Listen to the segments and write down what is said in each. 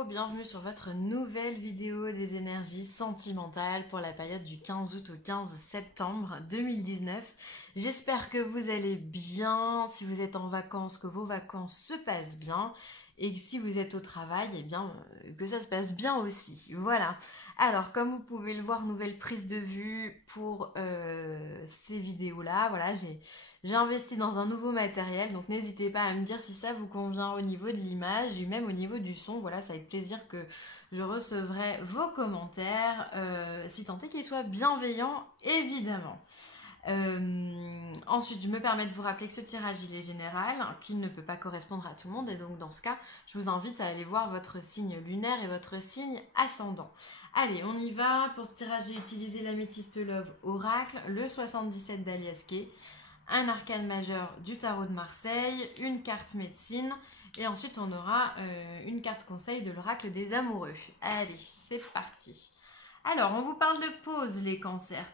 Hello, bienvenue sur votre nouvelle vidéo des énergies sentimentales pour la période du 15 août au 15 septembre 2019. J'espère que vous allez bien, si vous êtes en vacances, que vos vacances se passent bien et que si vous êtes au travail, eh bien, que ça se passe bien aussi. Voilà. Alors, comme vous pouvez le voir, nouvelle prise de vue pour ces vidéos-là. Voilà, j'ai investi dans un nouveau matériel, donc n'hésitez pas à me dire si ça vous convient au niveau de l'image et même au niveau du son. Voilà, ça va être plaisir que je recevrai vos commentaires, si tant est qu'ils soient bienveillants, évidemment. Ensuite, je me permets de vous rappeler que ce tirage il est général, qu'il ne peut pas correspondre à tout le monde, et donc dans ce cas, je vous invite à aller voir votre signe lunaire et votre signe ascendant. Allez, on y va. Pour ce tirage, j'ai utilisé l'améthyste Love Oracle, le 77 d'Alias Kay, un arcane majeur du tarot de Marseille, une carte médecine, et ensuite on aura une carte conseil de l'oracle des amoureux. Allez, c'est parti. Alors, on vous parle de pause, les cancers.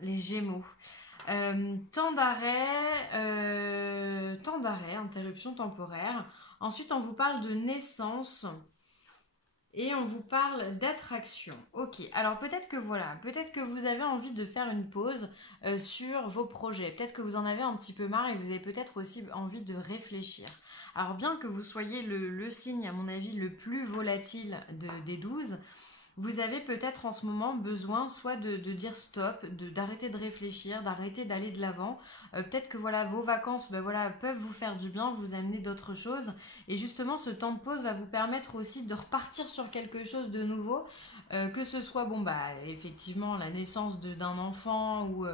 Les gémeaux. Temps d'arrêt, interruption temporaire. Ensuite, on vous parle de naissance et on vous parle d'attraction. Ok, alors peut-être que vous avez envie de faire une pause sur vos projets. Peut-être que vous en avez un petit peu marre et vous avez peut-être aussi envie de réfléchir. Alors bien que vous soyez le signe, à mon avis, le plus volatile des 12, vous avez peut-être en ce moment besoin soit de dire stop, d'arrêter de réfléchir, d'arrêter d'aller de l'avant. Peut-être que voilà, vos vacances peuvent vous faire du bien, vous amener d'autres choses. Et justement, ce temps de pause va vous permettre aussi de repartir sur quelque chose de nouveau. Que ce soit, effectivement, la naissance d'un enfant ou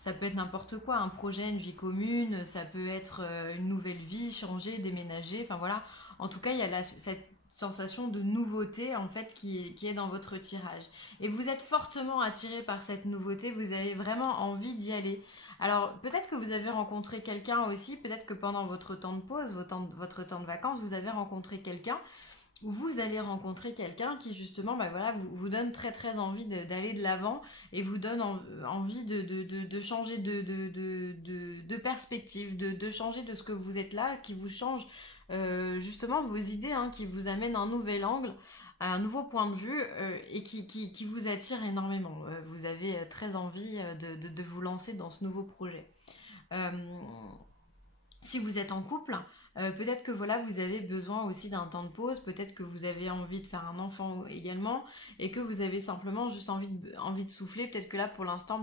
ça peut être n'importe quoi, un projet, une vie commune, ça peut être une nouvelle vie, changer, déménager, enfin voilà. En tout cas, il y a cette sensation de nouveauté en fait qui est dans votre tirage et vous êtes fortement attiré par cette nouveauté, vous avez vraiment envie d'y aller. Alors peut-être que vous avez rencontré quelqu'un aussi, peut-être que pendant votre temps de pause, votre temps de vacances, vous avez rencontré quelqu'un ou vous allez rencontrer quelqu'un qui justement vous donne très très envie d'aller de l'avant et vous donne envie de changer de perspective, de changer de ce que vous êtes là, qui vous change justement vos idées, qui vous amènent un nouvel angle, un nouveau point de vue et qui vous attire énormément. Vous avez très envie de vous lancer dans ce nouveau projet. Si vous êtes en couple, peut-être que voilà, vous avez besoin aussi d'un temps de pause, peut-être que vous avez envie de faire un enfant également et que vous avez simplement juste envie de souffler. Peut-être que là pour l'instant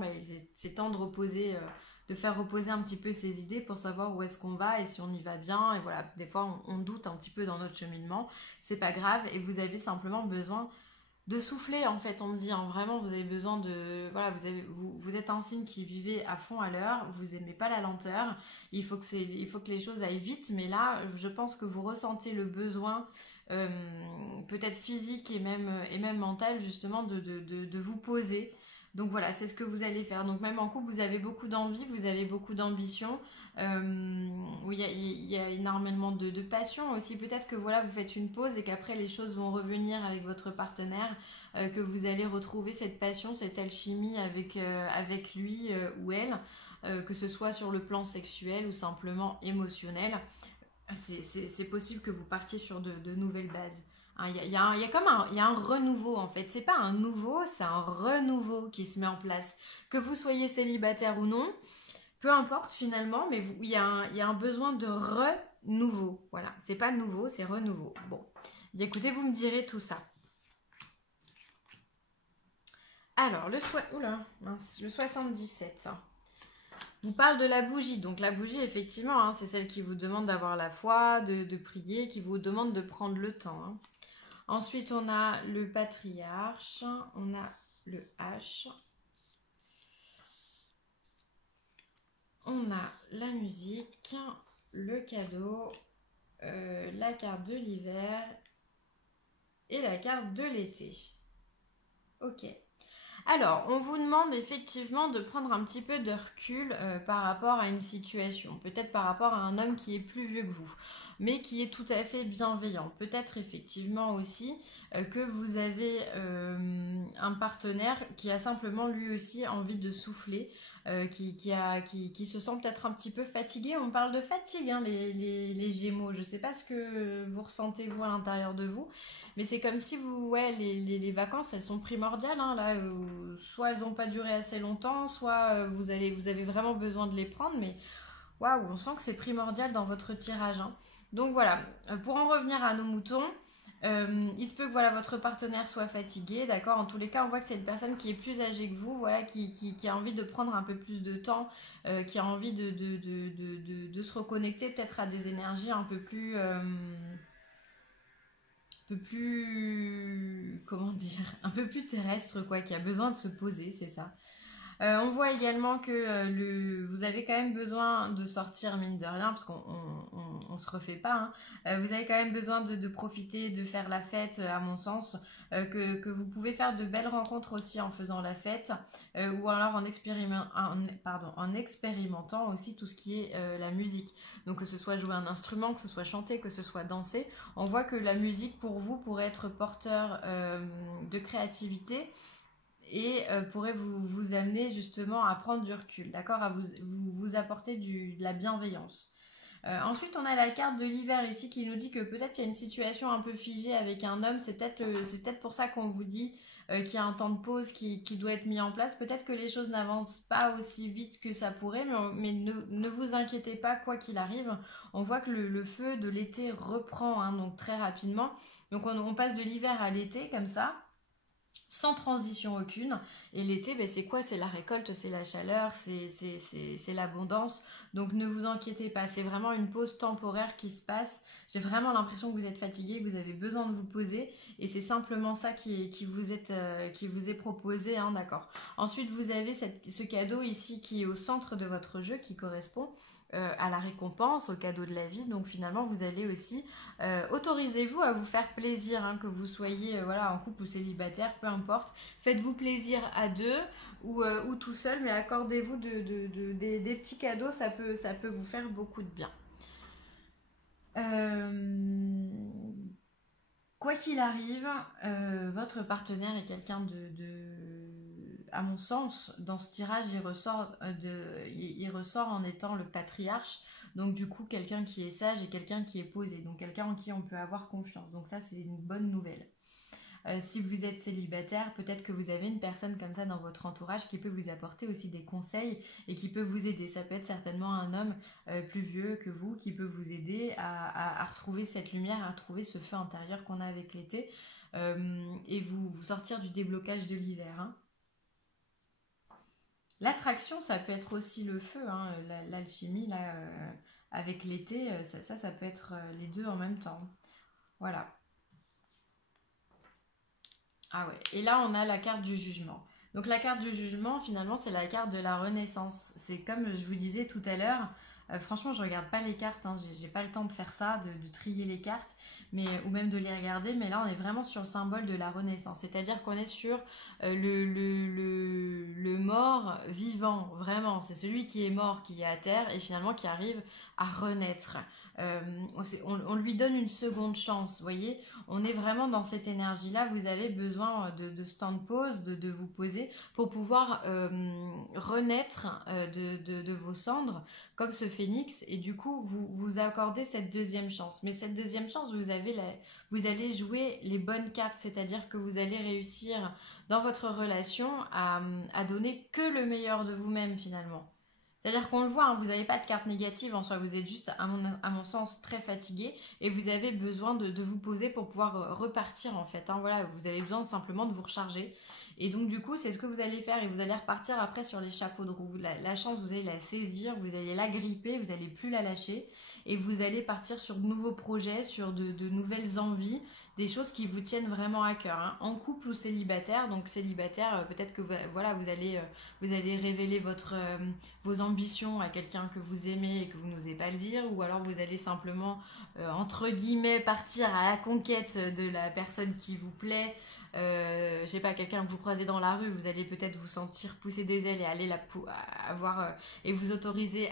c'est temps de reposer, de faire reposer un petit peu ses idées pour savoir où est-ce qu'on va et si on y va bien. Et voilà, des fois on doute un petit peu dans notre cheminement, c'est pas grave et vous avez simplement besoin de souffler en fait. On me dit vraiment vous avez besoin de voilà, vous êtes un signe qui vivez à fond à l'heure, vous aimez pas la lenteur, il faut que les choses aillent vite, mais là je pense que vous ressentez le besoin peut-être physique et même mental justement de vous poser. Donc voilà, c'est ce que vous allez faire. Donc même en couple, vous avez beaucoup d'envie, vous avez beaucoup d'ambition. Oui, il y a énormément de passion aussi. Peut-être que voilà, vous faites une pause et qu'après les choses vont revenir avec votre partenaire, que vous allez retrouver cette passion, cette alchimie avec lui ou elle, que ce soit sur le plan sexuel ou simplement émotionnel. C'est possible que vous partiez sur de nouvelles bases. Il y a un renouveau en fait. C'est pas un nouveau, c'est un renouveau qui se met en place. Que vous soyez célibataire ou non, peu importe finalement, mais il y a un besoin de renouveau. Voilà, c'est pas nouveau, c'est renouveau. Bon, bien écoutez, vous me direz tout ça. Alors, le 77 vous parle de la bougie. Donc la bougie, effectivement, c'est celle qui vous demande d'avoir la foi, de prier, qui vous demande de prendre le temps. Ensuite, on a le patriarche, on a le H, on a la musique, le cadeau, la carte de l'hiver et la carte de l'été. Ok. Alors, on vous demande effectivement de prendre un petit peu de recul par rapport à une situation, peut-être par rapport à un homme qui est plus vieux que vous, mais qui est tout à fait bienveillant. Peut-être effectivement aussi que vous avez un un partenaire qui a simplement lui aussi envie de souffler, qui se sent peut-être un petit peu fatigué. On parle de fatigue, hein, les Gémeaux. Je ne sais pas ce que vous ressentez vous à l'intérieur de vous, mais c'est comme si vous, ouais, les vacances, elles sont primordiales, hein, là, soit elles n'ont pas duré assez longtemps, soit vous avez vraiment besoin de les prendre, mais waouh, on sent que c'est primordial dans votre tirage, hein. Donc voilà, pour en revenir à nos moutons, il se peut que voilà, votre partenaire soit fatigué, d'accord. En tous les cas, on voit que c'est une personne qui est plus âgée que vous, voilà, qui a envie de prendre un peu plus de temps, qui a envie de se reconnecter peut-être à des énergies un peu plus, comment dire, un peu plus terrestre, quoi, qui a besoin de se poser, c'est ça. On voit également que vous avez quand même besoin de sortir, mine de rien, parce qu'on se refait pas, hein. Vous avez quand même besoin de profiter, de faire la fête, à mon sens, que vous pouvez faire de belles rencontres aussi en faisant la fête, ou alors en expérimentant aussi tout ce qui est la musique. Donc que ce soit jouer un instrument, que ce soit chanter, que ce soit danser, on voit que la musique pour vous pourrait être porteur de créativité et pourrait vous amener justement à prendre du recul, d'accord, à vous apporter de la bienveillance. Ensuite, on a la carte de l'hiver ici qui nous dit que peut-être il y a une situation un peu figée avec un homme. C'est peut-être pour ça qu'on vous dit qu'il y a un temps de pause qui doit être mis en place. Peut-être que les choses n'avancent pas aussi vite que ça pourrait, mais ne vous inquiétez pas, quoi qu'il arrive. On voit que le feu de l'été reprend, hein, donc très rapidement. Donc on passe de l'hiver à l'été comme ça, sans transition aucune. Et l'été, ben, c'est quoi? C'est la récolte, c'est la chaleur, c'est l'abondance. Donc ne vous inquiétez pas, c'est vraiment une pause temporaire qui se passe. J'ai vraiment l'impression que vous êtes fatigué, que vous avez besoin de vous poser. Et c'est simplement ça qui vous est proposé, hein, d'accord. Ensuite, vous avez ce cadeau ici qui est au centre de votre jeu, qui correspond à la récompense, au cadeau de la vie. Donc finalement, vous allez aussi autorisez-vous à vous faire plaisir, hein, que vous soyez voilà, en couple ou célibataire, peu importe. Faites-vous plaisir à deux ou tout seul, mais accordez-vous des petits cadeaux, ça peut vous faire beaucoup de bien. Quoi qu'il arrive, votre partenaire est quelqu'un à mon sens, dans ce tirage, il ressort en étant le patriarche. Donc du coup, quelqu'un qui est sage et quelqu'un qui est posé. Donc quelqu'un en qui on peut avoir confiance. Donc ça, c'est une bonne nouvelle. Si vous êtes célibataire, peut-être que vous avez une personne comme ça dans votre entourage qui peut vous apporter aussi des conseils et qui peut vous aider. Ça peut être certainement un homme plus vieux que vous qui peut vous aider à retrouver cette lumière, à retrouver ce feu intérieur qu'on a avec l'été et vous sortir du déblocage de l'hiver, hein. L'attraction, ça peut être aussi le feu, hein, l'alchimie, là, avec l'été, ça peut être les deux en même temps. Voilà. Ah ouais, et là on a la carte du jugement. Donc la carte du jugement, finalement, c'est la carte de la renaissance. C'est comme je vous disais tout à l'heure, franchement, je regarde pas les cartes, hein, j'ai pas le temps de faire ça, de trier les cartes, ou même de les regarder, mais là on est vraiment sur le symbole de la renaissance. C'est-à-dire qu'on est sur le mort vivant, vraiment. C'est celui qui est mort, qui est à terre, et finalement qui arrive à renaître. On lui donne une seconde chance, vous voyez. On est vraiment dans cette énergie-là. Vous avez besoin de ce temps de pause, de vous poser pour pouvoir renaître de vos cendres comme ce phénix. Et du coup, vous accordez cette deuxième chance. Mais cette deuxième chance, vous allez jouer les bonnes cartes. C'est-à-dire que vous allez réussir dans votre relation à donner que le meilleur de vous-même finalement. C'est-à-dire qu'on le voit, hein, vous n'avez pas de carte négative en soi, vous êtes juste, à mon sens, très fatigué et vous avez besoin de vous poser pour pouvoir repartir en fait, hein, voilà, vous avez besoin simplement de vous recharger. Et donc du coup, c'est ce que vous allez faire et vous allez repartir après sur les chapeaux de roue. La chance, vous allez la saisir, vous allez la gripper, vous n'allez plus la lâcher et vous allez partir sur de nouveaux projets, sur de nouvelles envies, des choses qui vous tiennent vraiment à cœur, hein, en couple ou célibataire. Donc célibataire, peut-être que voilà, vous allez révéler vos ambitions à quelqu'un que vous aimez et que vous n'osez pas le dire, ou alors vous allez simplement, entre guillemets, partir à la conquête de la personne qui vous plaît. Je sais pas, quelqu'un que vous croisez dans la rue, vous allez peut-être vous sentir pousser des ailes et aller et vous autoriser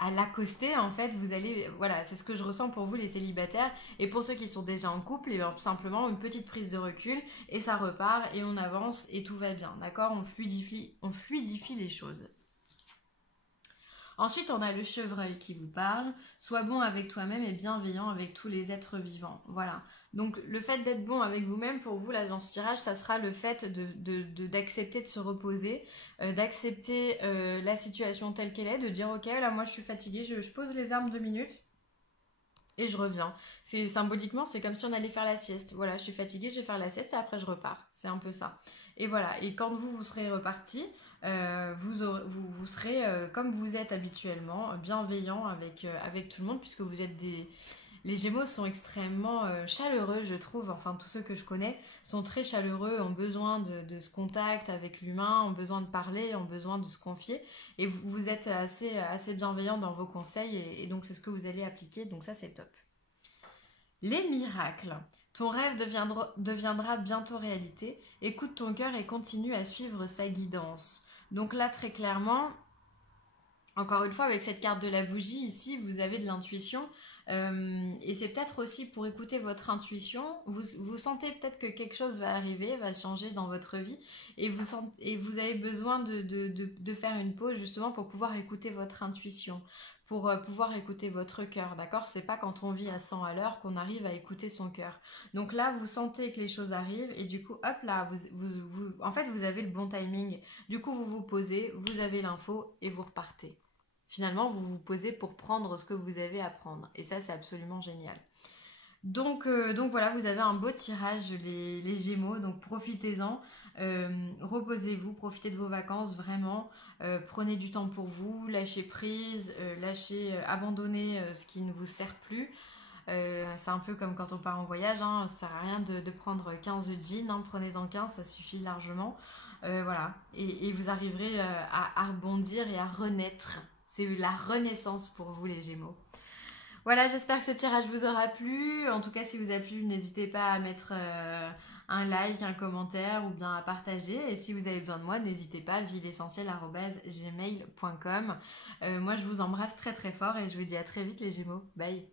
à l'accoster, en fait, vous allez, voilà, c'est ce que je ressens pour vous les célibataires, et pour ceux qui sont déjà en couple, et bien, simplement une petite prise de recul, et ça repart, et on avance, et tout va bien, d'accord? On fluidifie les choses. Ensuite, on a le chevreuil qui vous parle. Sois bon avec toi-même et bienveillant avec tous les êtres vivants. Voilà. Donc, le fait d'être bon avec vous-même, pour vous, là, dans ce tirage, ça sera le fait d'accepter de se reposer, d'accepter la situation telle qu'elle est, de dire, ok, là, moi, je suis fatiguée, je pose les armes 2 minutes et je reviens. C'est symboliquement, c'est comme si on allait faire la sieste. Voilà, je suis fatiguée, je vais faire la sieste et après je repars. C'est un peu ça. Et voilà. Et quand vous serez reparti, vous serez comme vous êtes habituellement, bienveillant avec tout le monde, puisque vous êtes des. Les Gémeaux sont extrêmement chaleureux, je trouve. Enfin, tous ceux que je connais sont très chaleureux, ont besoin de ce contact avec l'humain, ont besoin de parler, ont besoin de se confier. Et vous êtes assez bienveillant dans vos conseils, et donc c'est ce que vous allez appliquer. Donc ça, c'est top. Les miracles. Ton rêve deviendra bientôt réalité. Écoute ton cœur et continue à suivre sa guidance. Donc là, très clairement, encore une fois, avec cette carte de la bougie, ici, vous avez de l'intuition. Et c'est peut-être aussi pour écouter votre intuition. Vous sentez peut-être que quelque chose va arriver, va changer dans votre vie. Et vous avez besoin de faire une pause justement pour pouvoir écouter votre intuition. Pour pouvoir écouter votre cœur, d'accord? C'est pas quand on vit à 100 à l'heure qu'on arrive à écouter son cœur. Donc là, vous sentez que les choses arrivent et du coup, hop là, en fait, vous avez le bon timing. Du coup, vous vous posez, vous avez l'info et vous repartez. Finalement, vous vous posez pour prendre ce que vous avez à prendre. Et ça, c'est absolument génial. Donc voilà, vous avez un beau tirage, les Gémeaux. Donc profitez-en, reposez-vous, profitez de vos vacances, vraiment. Prenez du temps pour vous, lâchez prise, abandonnez ce qui ne vous sert plus. C'est un peu comme quand on part en voyage, hein, ça ne sert à rien de prendre 15 jeans, hein, prenez-en 15, ça suffit largement. Voilà, et vous arriverez à rebondir et à renaître. C'est la renaissance pour vous les Gémeaux. Voilà, j'espère que ce tirage vous aura plu. En tout cas, si vous a plu, n'hésitez pas à mettre un like, un commentaire ou bien à partager. Et si vous avez besoin de moi, n'hésitez pas, vielessentielle@gmail.com. Moi, je vous embrasse très très fort et je vous dis à très vite les Gémeaux. Bye!